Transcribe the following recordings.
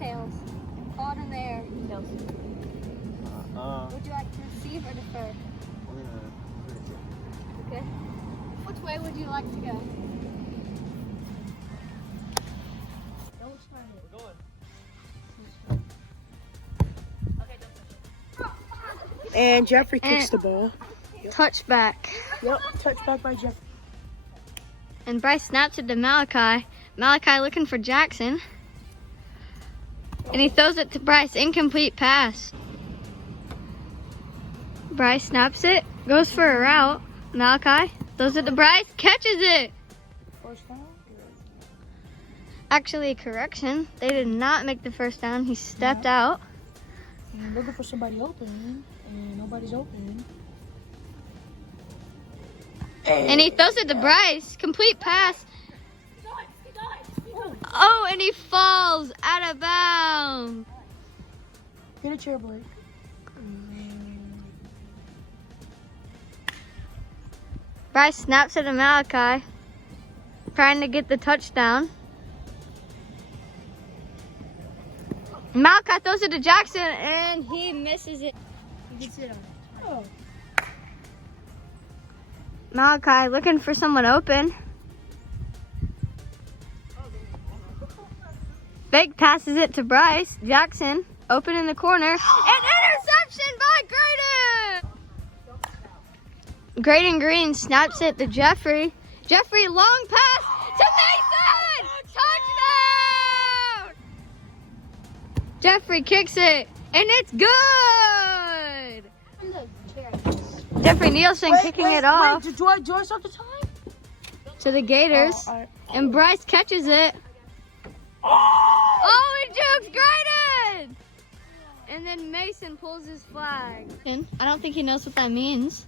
tails. Call it in the air. Tails. Would you like to receive or defer? Okay. Which way would you like to go? Don't try it. We're going. And Jeffrey kicks the ball. Touchback. Yep, touchback by Jeffrey. And Bryce snaps it to Malachi. Malachi looking for Jackson. And he throws it to Bryce. Incomplete pass. Bryce snaps it. Goes for a route. Malachi throws it to Bryce. Catches it. First down. Actually, correction. They did not make the first down. He stepped out. And looking for somebody open. And nobody's open. And he throws it to Bryce. Complete pass. Oh, and he falls out of bounds. Get a chair, Blake. Bryce snaps it to Malachi. Trying to get the touchdown. Malachi throws it to Jackson and he misses it. You can sit on it. Oh. Malachi looking for someone open. Fake passes it to Bryce. Jackson open in the corner. An interception by Graydon! Graydon Green snaps it to Jeffrey. Jeffrey long pass to Mason! Touchdown! Jeffrey kicks it and it's good! Jeffrey Nielsen kicking it off Do I start the time? to the Gators. And Bryce catches it. Oh, he jukes Graydon! And then Mason pulls his flag. And I don't think he knows what that means.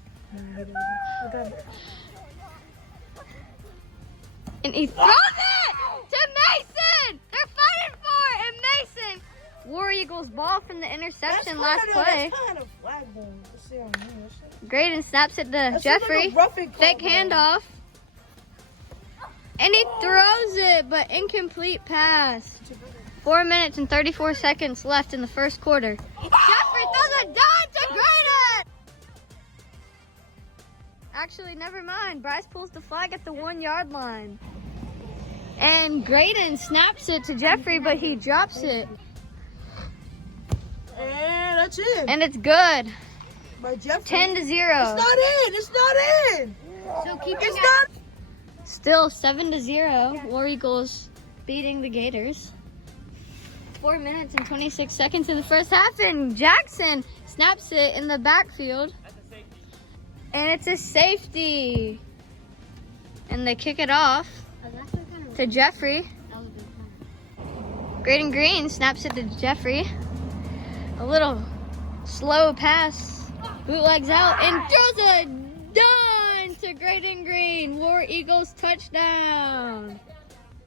And he throws it to Mason! They're fighting for it! And Mason! War Eagles ball from the interception last play. That's kind of flag though. Let's see on here. Graydon snaps it to Jeffrey. Fake handoff. And he throws it, but incomplete pass. 4 minutes and 34 seconds left in the first quarter. Jeffrey throws a dime to Graydon! Actually, never mind. Bryce pulls the flag at the 1 yard line. And Graydon snaps it to Jeffrey, but he drops it. And that's it. And it's good. By Jeffrey. 10-0. It's not in. It's not in. So keep It's not. Still 7-0. War Eagles beating the Gators. 4 minutes and 26 seconds in the first half, and Jackson snaps it in the backfield. And it's a safety. And they kick it off to Jeffrey. Graydon Green snaps it to Jeffrey. A little slow pass. Bootlegs out and throws a dime to Graydon Green. War Eagles touchdown.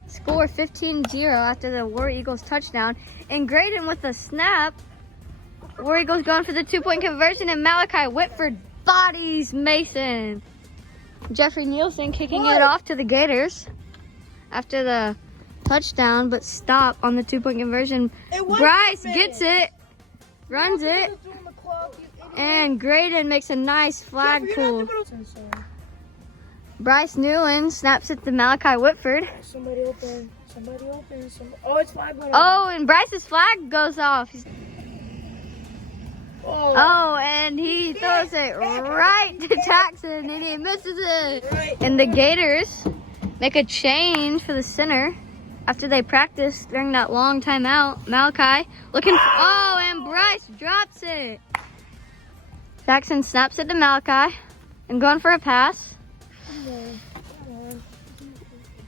Score 15-0 after the War Eagles touchdown. And Graydon with a snap. War Eagles going for the 2-point conversion, and Malachi Whitford bodies Mason. Jeffrey Nielsen kicking it off to the Gators after the touchdown, but stop on the 2-point conversion. Bryce gets it, runs it, and Graydon makes a nice flag pull. Bryce Newland snaps it to Malachi Whitford. Somebody open. Somebody open. Oh, it's flag. Oh, and Bryce's flag goes off. Oh, and he throws it right to Jackson, and he misses it. And the Gators make a change for the center after they practiced during that long timeout. Malachi looking for, oh, and Bryce drops it. Jackson snaps it to Malachi and going for a pass.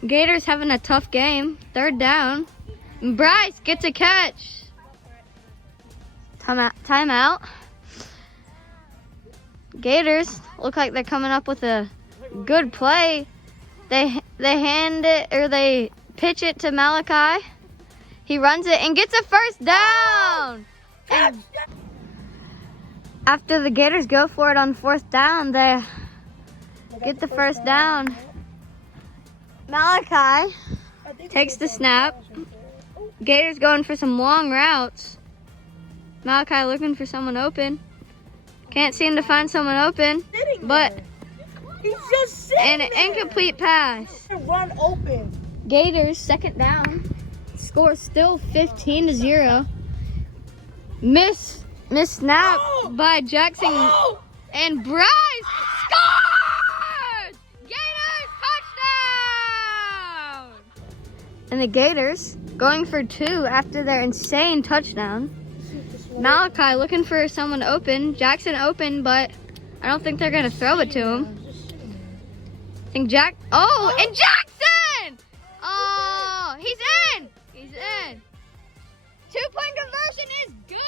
Gators having a tough game. 3rd down. And Bryce gets a catch. Timeout. Gators look like they're coming up with a good play. They hand it, or they pitch it to Malachi. He runs it and gets a first down. And after the Gators go for it on 4th down, they get the first down. Malachi takes the snap Gators going for some long routes. Malachi looking for someone open. Can't seem to find someone open, but he's just sitting an incomplete pass. Run open. Gators second down. Score still 15-0. Miss snap by Jackson and Bryce scores! Gators touchdown! And the Gators going for 2 after their insane touchdown. Malachi looking for someone open. Jackson open, but I don't think they're gonna throw it to him. I think and Jackson! Oh, he's in! He's in. 2-point conversion is good!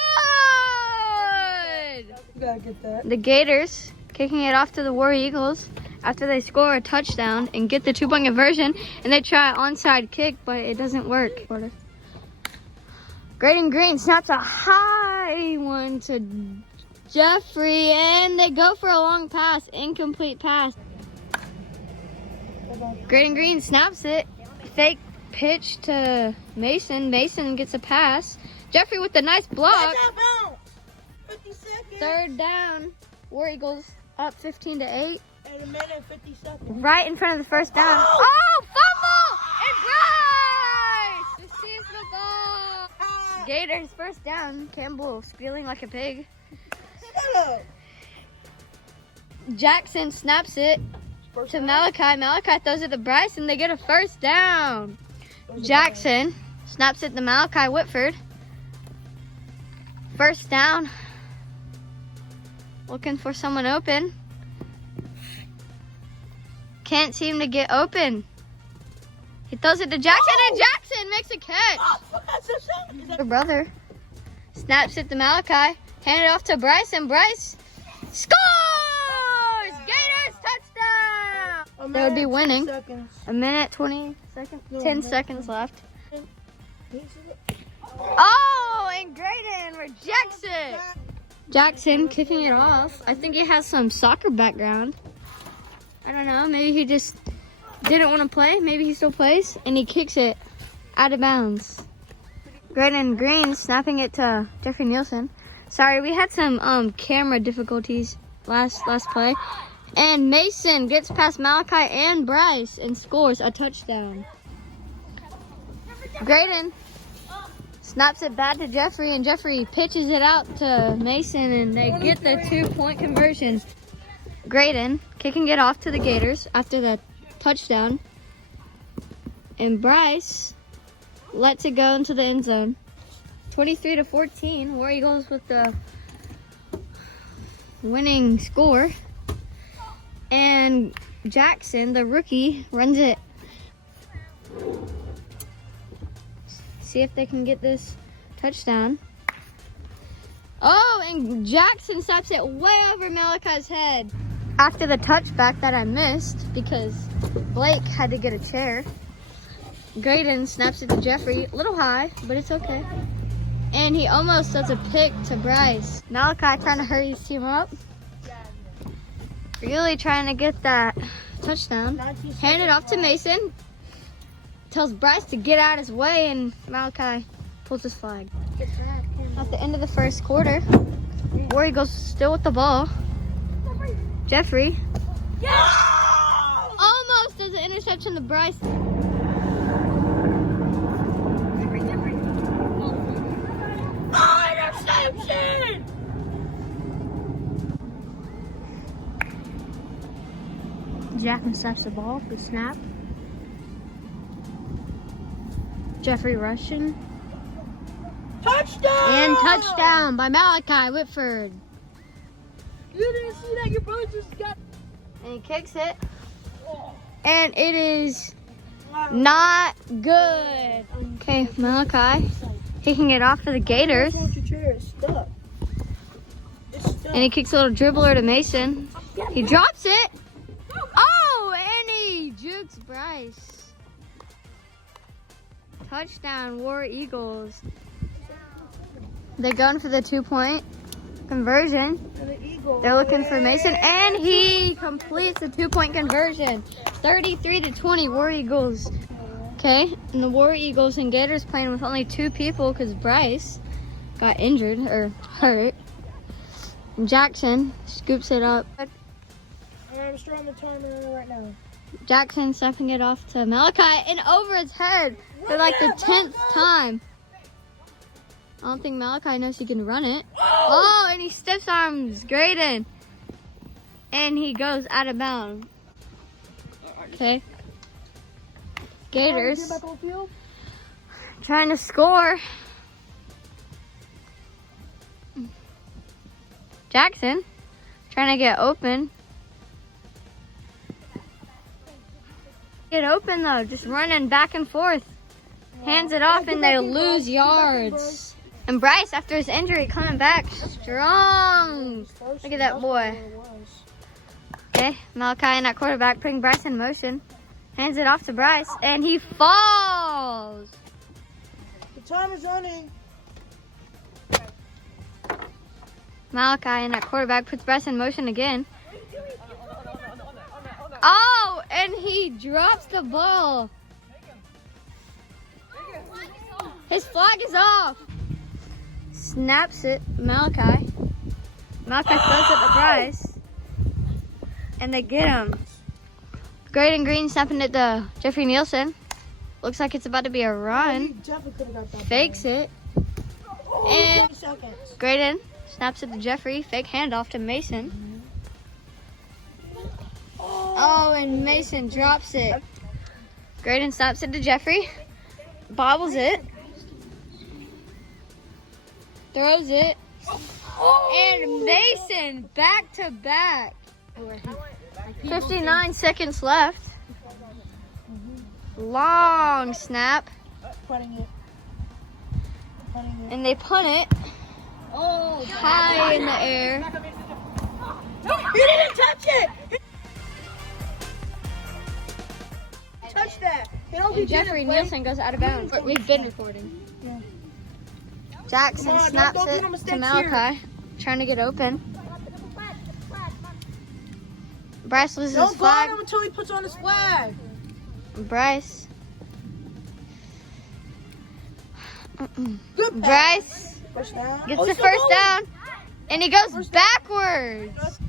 You gotta get that. The Gators kicking it off to the War Eagles after they score a touchdown and get the 2-point conversion, and they try an onside kick, but it doesn't work. Graydon Green snaps a high one to Jeffrey, and they go for a long pass, incomplete pass. Graydon Green snaps it, fake pitch to Mason. Mason gets a pass. Jeffrey with a nice block. 50 seconds. Third down. War Eagles up 15-8. And a minute and 50 seconds. Right in front of the first down. Oh, fumble! And Bryce receives the ball. Gators first down. Campbell squealing like a pig. Shut up. Jackson snaps it to Malachi. Malachi throws it to Bryce, and they get a first down. Jackson snaps it to Malachi Whitford. First down. Looking for someone open. Can't seem to get open. He throws it to Jackson, and Jackson makes a catch. Her brother snaps it to Malachi. Hand it off to Bryce, and Bryce scores! Gators touchdown! They would be winning. A minute, 20 seconds, 10 seconds left. Oh, and Graydon rejects it. Jackson kicking it off. I think he has some soccer background. I don't know, maybe he just didn't want to play. Maybe he still plays, and he kicks it out of bounds. Graydon Green snapping it to Jeffrey Nielsen. Sorry, we had some camera difficulties last play. And Mason gets past Malachi and Bryce and scores a touchdown. Graydon snaps it back to Jeffrey, and Jeffrey pitches it out to Mason, and they get the 2-point conversion. Graydon kicking it off to the Gators after the touchdown. And Bryce lets it go into the end zone. 23-14, War Eagles with the winning score. And Jackson, the rookie, runs it. See if they can get this touchdown. Oh, and Jackson stops it way over Malachi's head. After the touchback that I missed because Blake had to get a chair, Graydon snaps it to Jeffrey. A little high, but it's okay. And he almost does a pick to Bryce. Malachi trying to hurry his team up. Really trying to get that touchdown. Hand it off to Mason. Tells Bryce to get out of his way, and Malachi pulls his flag. At the end of the first quarter, War Eagles still with the ball. Jeffrey almost does an interception to Bryce. Interception! Jackson snaps the ball. Good snap. Jeffrey rushing. Touchdown! And touchdown by Malachi Whitford. You didn't see that? Your brother just got... And he kicks it. And it is not good. Okay, Malachi kicking it off for the Gators. It's stuck. And he kicks a little dribbler to Mason. He drops it. Oh, and he jukes Bryce. Touchdown, War Eagles. They're going for the 2-point conversion. They're looking for Mason, and he completes the 2-point conversion. 33-20, War Eagles Okay, and the War Eagles and Gators playing with only 2 people because Bryce got injured or hurt. And Jackson scoops it up. I'm starting the timer right now. Jackson snapping it off to Malachi and over his head for like the 10th time. I don't think Malachi knows he can run it. Oh, and he stiff arms Graydon. And he goes out of bounds. Okay. Gators Get back on the field. trying to score. Jackson trying to get open. Get open though, just running back and forth. Hands it off and they lose yards. And Bryce, after his injury, coming back strong. Look at that boy. Okay, Malachi in that quarterback, putting Bryce in motion. Hands it off to Bryce, and he falls. The time is running. Malachi in that quarterback puts Bryce in motion again. Oh, and he drops the ball. His flag is off. Snaps it, Malachi. Malachi throws it to Bryce. And they get him. Graydon Green snapping it to Jeffrey Nielsen. Looks like it's about to be a run. Fakes it. And Graydon snaps it to Jeffrey. Fake handoff to Mason. Oh, and Mason drops it. Graydon snaps it to Jeffrey. Bobbles it. Throws it. And Mason back to back. 59 seconds left. Long snap. And they punt it. Oh, high in the air. You didn't touch it! Touch that! And Jeffrey Nielsen goes out of bounds. We've been recording. Yeah. Jackson snaps don't do it no to mistakes Malachi. Trying to get open. Bryce loses his Don't flag. guard him until he puts on his flag. Bryce. Good pass. Bryce First down. gets Oh, the he's still first going. down. And he goes First down. backwards.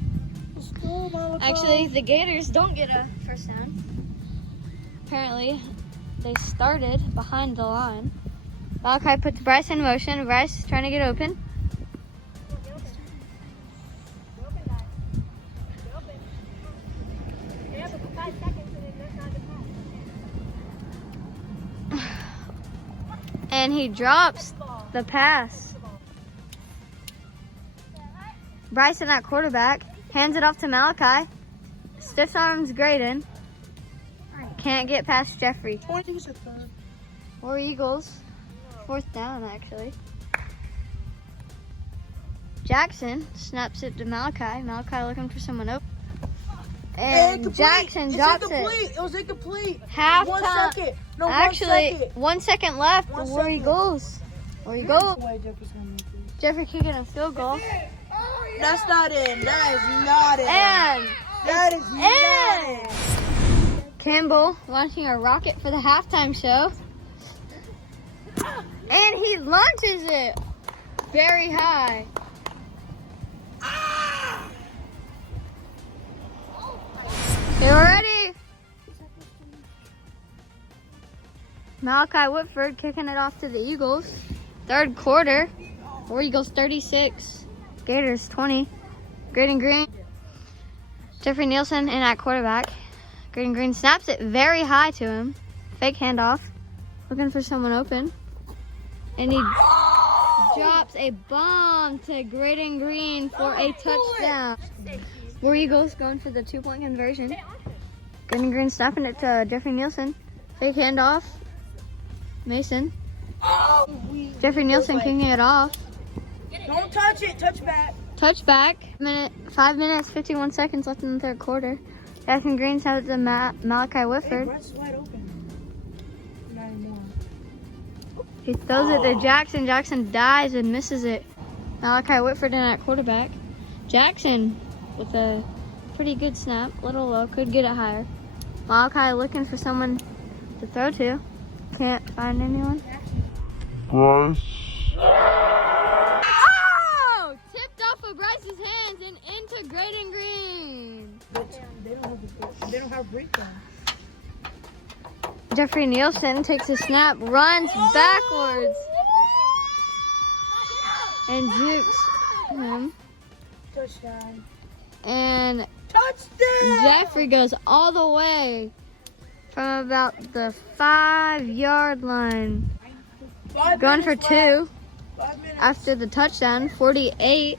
Let's go, Malachi. Actually, the Gators don't get a first down. Apparently, they started behind the line. Malachi puts Bryce in motion. Bryce trying to get open. And he drops the pass. Bryce in that quarterback. Hands it off to Malachi. Stiff arms Graydon. Can't get past Jeffrey. 20 is a third. War Eagles. 4th down, actually. Jackson snaps it to Malachi. Malachi looking for someone open. And Incomplete. Jackson It's drops incomplete. It was incomplete. Half 1 time. second. No, Actually, 1 second. 1 second left. One The War second. Eagles. War There's Eagles. no way Jeffrey's gonna make this. Jeffrey kicking a field goal. That's not in. That is not in. And That is not in. Campbell launching a rocket for the halftime show. And he launches it very high. They were ready. Malachi Whitford kicking it off to the Eagles. 3rd quarter. War Eagles 36. Gators 20. Graydon Green. Jeffrey Nielsen in at quarterback. Graydon Green snaps it very high to him. Fake handoff. Looking for someone open. And he drops a bomb to Graydon Green for a touchdown. War Eagles going for the 2-point conversion. Graydon Green snapping it to Jeffrey Nielsen. Fake handoff. Mason. Jeffrey Nielsen kicking it off. Don't touch it. Touch back. Touchback. 5 minutes, 51 seconds left in the 3rd quarter. Jackson Green sent it to Malachi Hey, Whitford. Brett's wide open. Not anymore. He throws it to Jackson. Jackson dives and misses it. Malachi Whitford in at quarterback. Jackson with a pretty good snap. Little low, could get it higher. Malachi looking for someone to throw to. Can't find anyone. Bryce. Oh! Tipped off of Bryce's hands and into Graydon Green. They don't have breakdown. Jeffrey Nielsen takes a snap, runs backwards, and jukes him. Touchdown. And Touchdown! Jeffrey goes all the way from about the 5-yard line. Going for 2 after the touchdown, 48-20.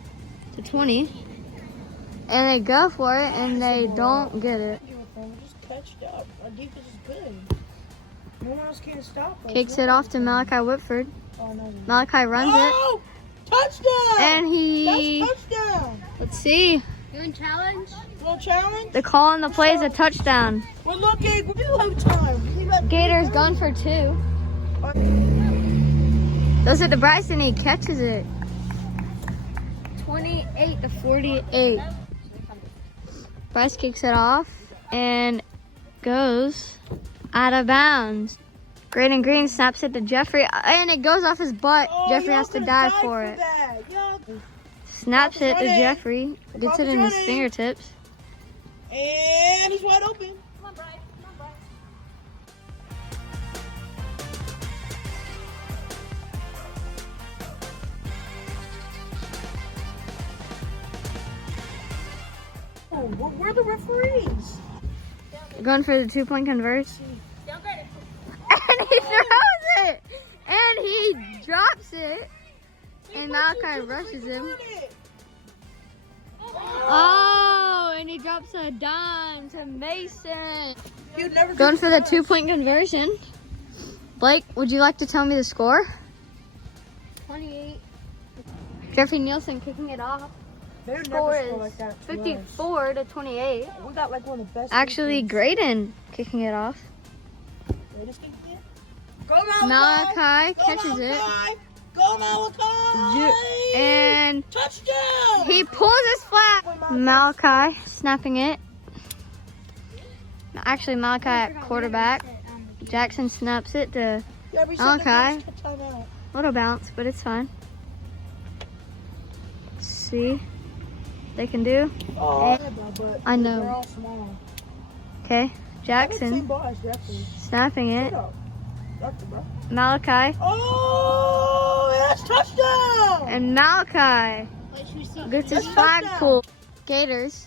And they go for it and they don't get it. Just touched up. Our defense is good. No one else can stop us. Kicks it off to Malachi Whitford. Oh, no. Malachi runs it. Touchdown! And he, That's touchdown! let's see, Little challenge? the call on the play is a touchdown. We're looking. We do have time. Gators going for 2. Those are the Bryson, he catches it. 28-48. Bryce kicks it off and goes out of bounds. Graydon Green snaps it to Jeffrey and it goes off his butt. Jeffrey has to dive for it. Snaps it to Jeffrey. Gets it in his fingertips. And he's wide open. Oh, where are the referees? Going for the 2-point conversion. And he throws it. And he drops it. And Malachi rushes him. Oh, and he drops a dime to Mason. Going for the 2-point conversion. Blake, would you like to tell me the score? 28. Jeffrey Nielsen kicking it off. They're Score never score is like that. 54-28. We got like one of the best. Actually, Graydon kicking it off. Go Malachi! Malachi Go catches it. Malachi! Go Malachi! And Touchdown! he pulls his flag. Malachi snapping it. Actually, Malachi at quarterback. Jackson snaps it to Malachi. Little bounce, but it's fine. Let's see. They can do. Oh, I know. They're all small. Okay, Jackson snapping it. Malachi. Oh, that's touchdown! And Malachi gets his flag pulled. Gators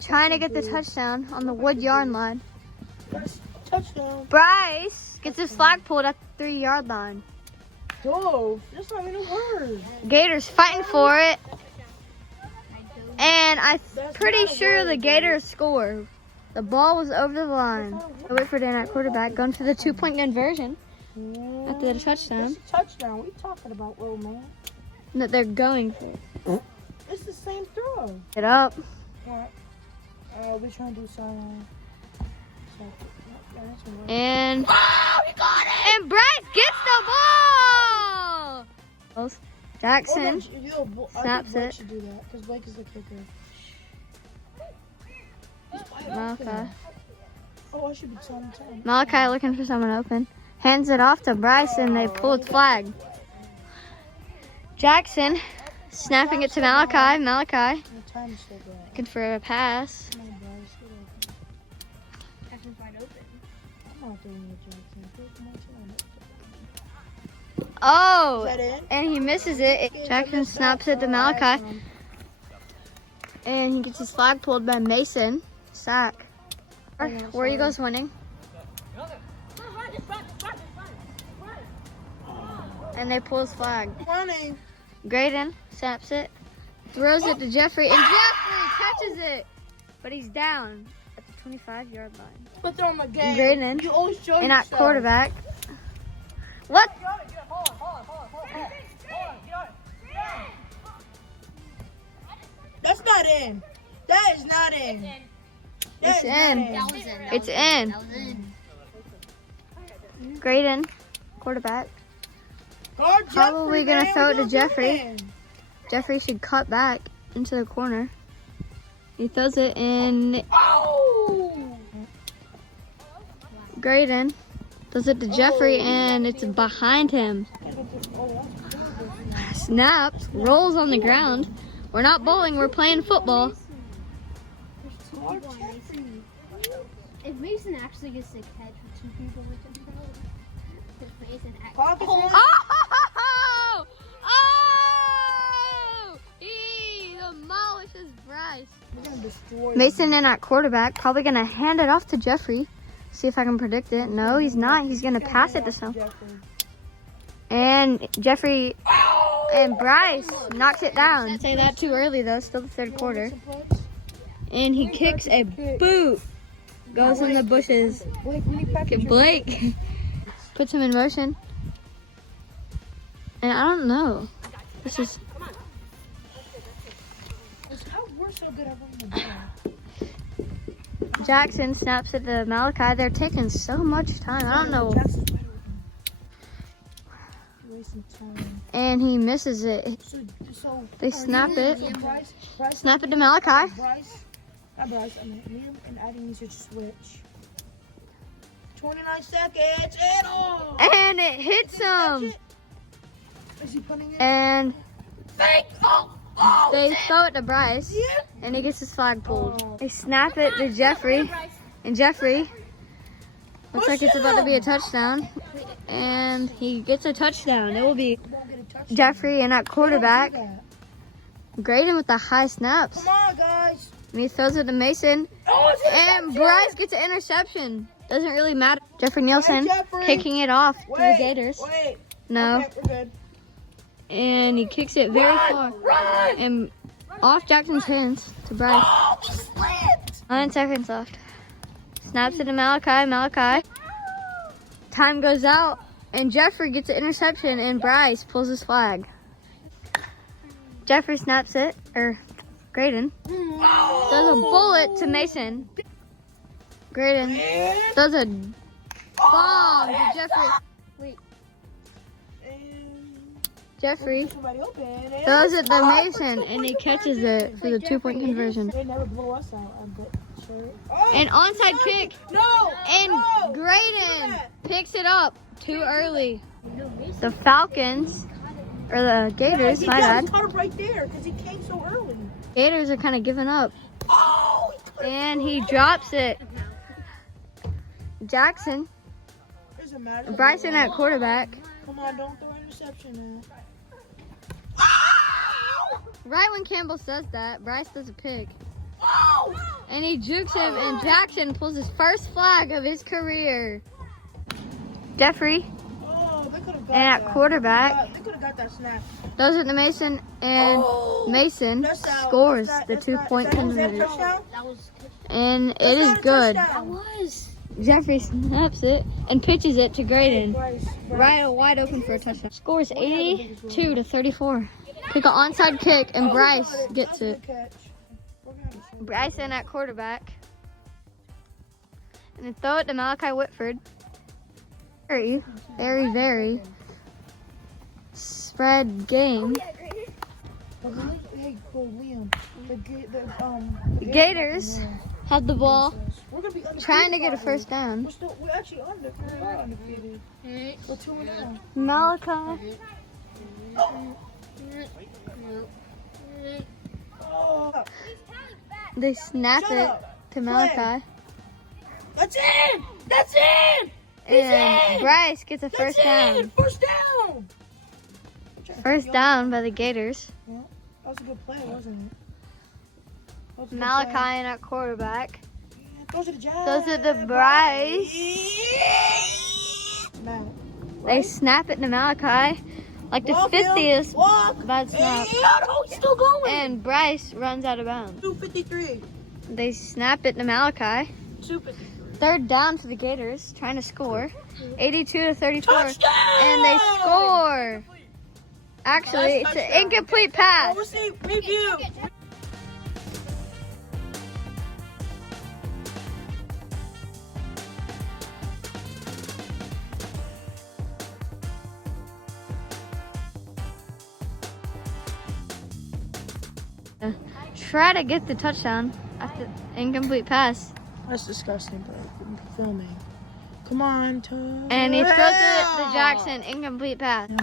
trying to get the touchdown on the 1-yard line. Touchdown. Bryce gets his flag pulled at the 3-yard line. Dove, that's not even a word. Gators fighting for it. And I'm pretty sure the Gators score. The ball was over the line. Whitford in at quarterback, going for the 2-point conversion after the touchdown. It's a touchdown. What are you talking about, little man? That they're going for. It's the same throw. Get up. Alright. We're trying to do some. And he got it! And Bryce gets the ball. Jackson snaps it. Should do that because Blake is the kicker. Malachi. Oh, I should be telling him. Malachi looking for someone open. Hands it off to Bryce and they pull its flag. Jackson snapping it to Malachi. Malachi looking for a pass. Oh, and he misses it. Jackson snaps it to Malachi. And he gets his flag pulled by Mason. Sack. War Eagles winning. And they pull his flag. Graydon snaps it. Throws it to Jeffrey. And Jeffrey catches it. But he's down at the 25-yard line. Graydon and at quarterback. What? That's not in. That is not in. It's in. It's in. Graydon, quarterback. Probably going to throw it to Jeffrey. Jeffrey should cut back into the corner. He throws it in. Graydon Throws it to Jeffrey, and it's behind him. Snaps, rolls on the ground. We're not bowling, we're playing football. If Mason actually gets to catch with 2 people, we can throw it. If Mason Pocket actually... it. Oh! Oh! He demolishes Bryce. We're gonna destroy Mason in at quarterback, probably gonna hand it off to Jeffrey. See if I can predict it. No, he's not. He's gonna pass it to someone. And Jeffrey and Bryce knocks it down. Didn't say that too early though. Still the third quarter. And he kicks a boot. Goes in the bushes. Blake puts him in motion. And I don't know. This is. We're so good at running the ball. Jackson snaps it to Malachi. They're taking so much time. I don't know. And he misses it. They snap it. Snap it to Malachi. Liam and Addie need to switch. 29 seconds and all. And it hits him. Is he putting it? And they throw it to Bryce. And he gets his flag pulled. They snap it to Jeffrey. And Jeffrey looks like it's about to be a touchdown. And he gets a touchdown. It will be Jeffrey in at quarterback. Graydon with the high snaps. Come on, guys. And he throws it to Mason. And Bryce gets an interception. Doesn't really matter. Jeffrey Nielsen kicking it off to the Gators. No. Okay, we're good. And he kicks it very far. And off Jackson's hands to Bryce. 9 seconds left. Snaps it to Malachi. Malachi. Time goes out. And Jeffrey gets an interception. And Bryce pulls his flag. Jeffrey snaps it. Or Graydon. Throws a bullet to Mason. Graydon throws a bomb to Jeffrey. Wait. Jeffrey throws it to Mason, and he catches it for the 2-point conversion. They never blow us out. An onside kick, and Graydon picks it up too early. The Falcons, or the Gators, my bad. He caught him right there because he came so early. Gators are kind of giving up. And he drops it. Jackson. Bryson at quarterback. Come on, don't throw an interception now. Right when Campbell says that, Bryce does a pick. And he jukes him, and Jackson pulls his first flag of his career. Jeffrey. And at quarterback. They could have got that snap. Throws it to Mason, and Mason scores the 2-point conversion. And it is good. Jeffrey snaps it and pitches it to Graydon. Right wide open for a touchdown. Scores 82-34. Take an onside kick, and Bryce gets it. Bryson at quarterback. And then throw it to Malachi Whitford. Very spread game. The Gators have the ball, trying to get a first down. We're actually undefeated. We're undefeated. We're 2-0. Malachi. They snap it to Malachi. That's in! That's in! And Bryce gets a first down. First down! First down by the Gators. Yeah, that was a good play, wasn't it? Malachi in at quarterback. Those are the Jazz. Those are the Bryce. They snap it to Malachi. Like the 50th bad snap. No, he's still going. And Bryce runs out of bounds. 253. They snap it to Malachi. 253. Third down for the Gators, trying to score. 82-34. Touchdown! And they score. Actually, it's an incomplete pass. Review. Try to get the touchdown after incomplete pass. That's disgusting, but I'm filming. Come on, And he throws it to Jackson. Incomplete pass. And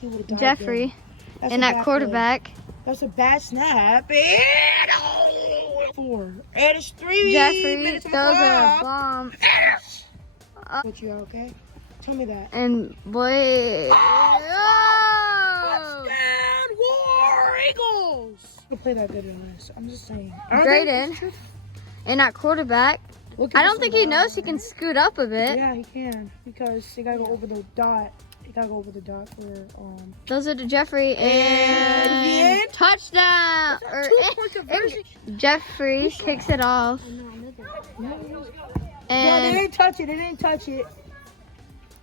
he would've got it Jeffrey there. and that quarterback. That's a bad snap. And 4. And it's 3 Jeffrey minutes on throws the a clock. bomb. But you're okay? Tell me that. And boy. Touchdown, War Eagles! We'll play that good in this. I'm just saying. Graydon and that quarterback. I don't think he knows he can scoot up a bit. Yeah, he can. Because he gotta go over the dot. He gotta go over the dot for Those are to Jeffrey and touchdown. Jeffrey kicks it off. Yeah, they And didn't touch it. They didn't touch it.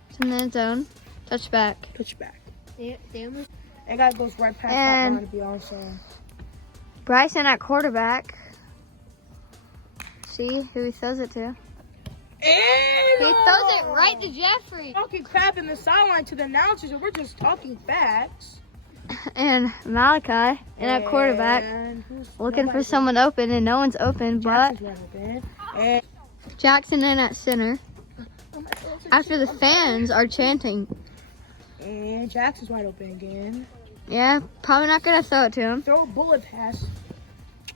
it's in the end zone. Touchback. Touchback. They almost. That guy goes right past that line to be honest. Bryson at quarterback. See who he throws it to. And He throws it right to Jeffrey. Talking crap in the sideline to the announcers, and we're just talking facts. And Malachi and at quarterback looking for someone open, and no one's open, but And Jackson in at center. After the fans are chanting. And Jackson's wide open again. Yeah, probably not gonna throw it to him. Throw a bullet pass.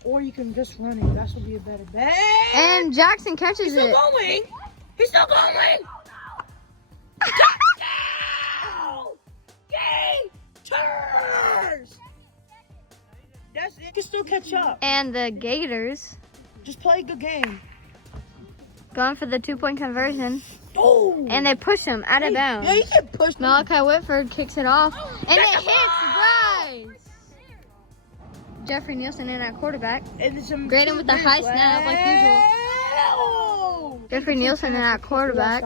Or you can just run it. That would be a better bet. And Jackson catches He's still it. going. He's still going. Touchdown! Gators! That's it. You can still catch up. And the Gators Just play a good game. going for the 2-point conversion. Oh! And they push him out of bounds. Yeah, you can push. Malachi Whitford kicks it off. And it hits Bryce. Jeffrey Nielsen in at quarterback. Graydon with the high snap like usual. Jeffrey Nielsen in at quarterback.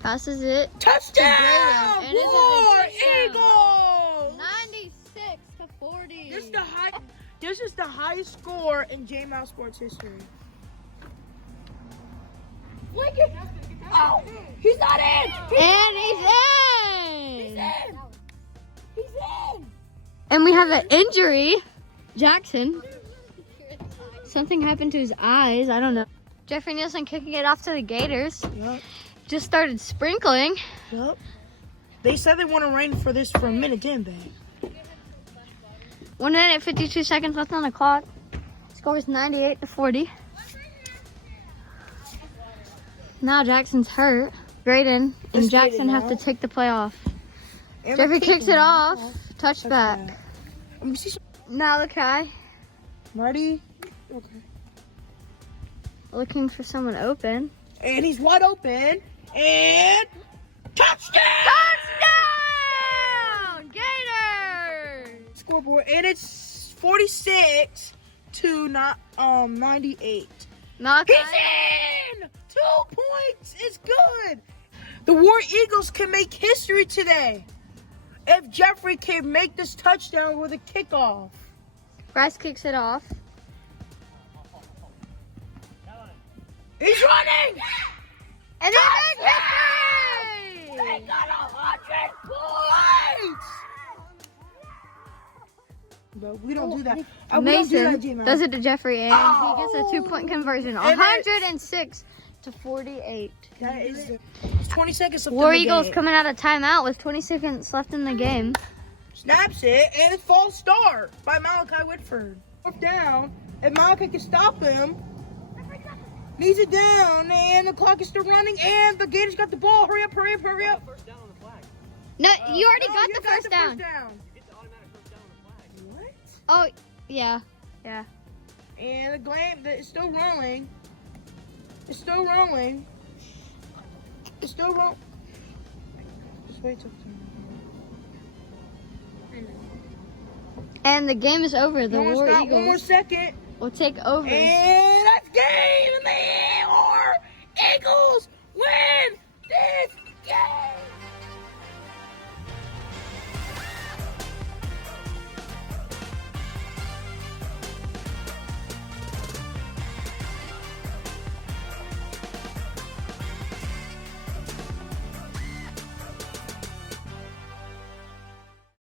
Passes it. Touchdown! And War it's a Eagles! 96-40. This is the highest score in J-Mouse sports history. Flick it! Oh, he's not in! And he's in! He's in! He's in! And we have an injury. Jackson. Something happened to his eyes. I don't know. Jeffrey Nielsen kicking it off to the Gators. Yep. Just started sprinkling. Yep. They said they want to rain for this for a minute, didn't they? 1 minute, 52 seconds left on the clock. Score is 98-40. Now Jackson's hurt. Graydon and Jackson have to take the play off. Jeffrey kicks it off. Touchback. Malachi Ready? Okay. looking for someone open. And he's wide open. And touchdown! Touchdown! Gators! Scoreboard. And it's 46 to 98. Malachi. He's in! 2 points. It's good. The War Eagles can make history today if Jeffrey can make this touchdown with a kickoff. Bryce kicks it off. He's running! And they make history! They got 100 points! But we don't do that. We don't do that, Mason G-Man. does it to Jeffrey, and he gets a 2-point conversion. 106-48. That is 20 seconds left War in the Eagles game. coming out of timeout with 20 seconds left in the game. Snaps it, and it's false start by Malachi Whitford. Fourth down, if Malachi can stop him, needs it down, and the clock is still running, and the Gators got the ball. Hurry up, hurry up, hurry up. No, you already No, got you the first down. What? Oh, yeah. And the game, it's still rolling. It's still rolling. It's still rolling. Just wait till And the game is over. The War One more Eagles second. will take over. And that's game in the War Eagles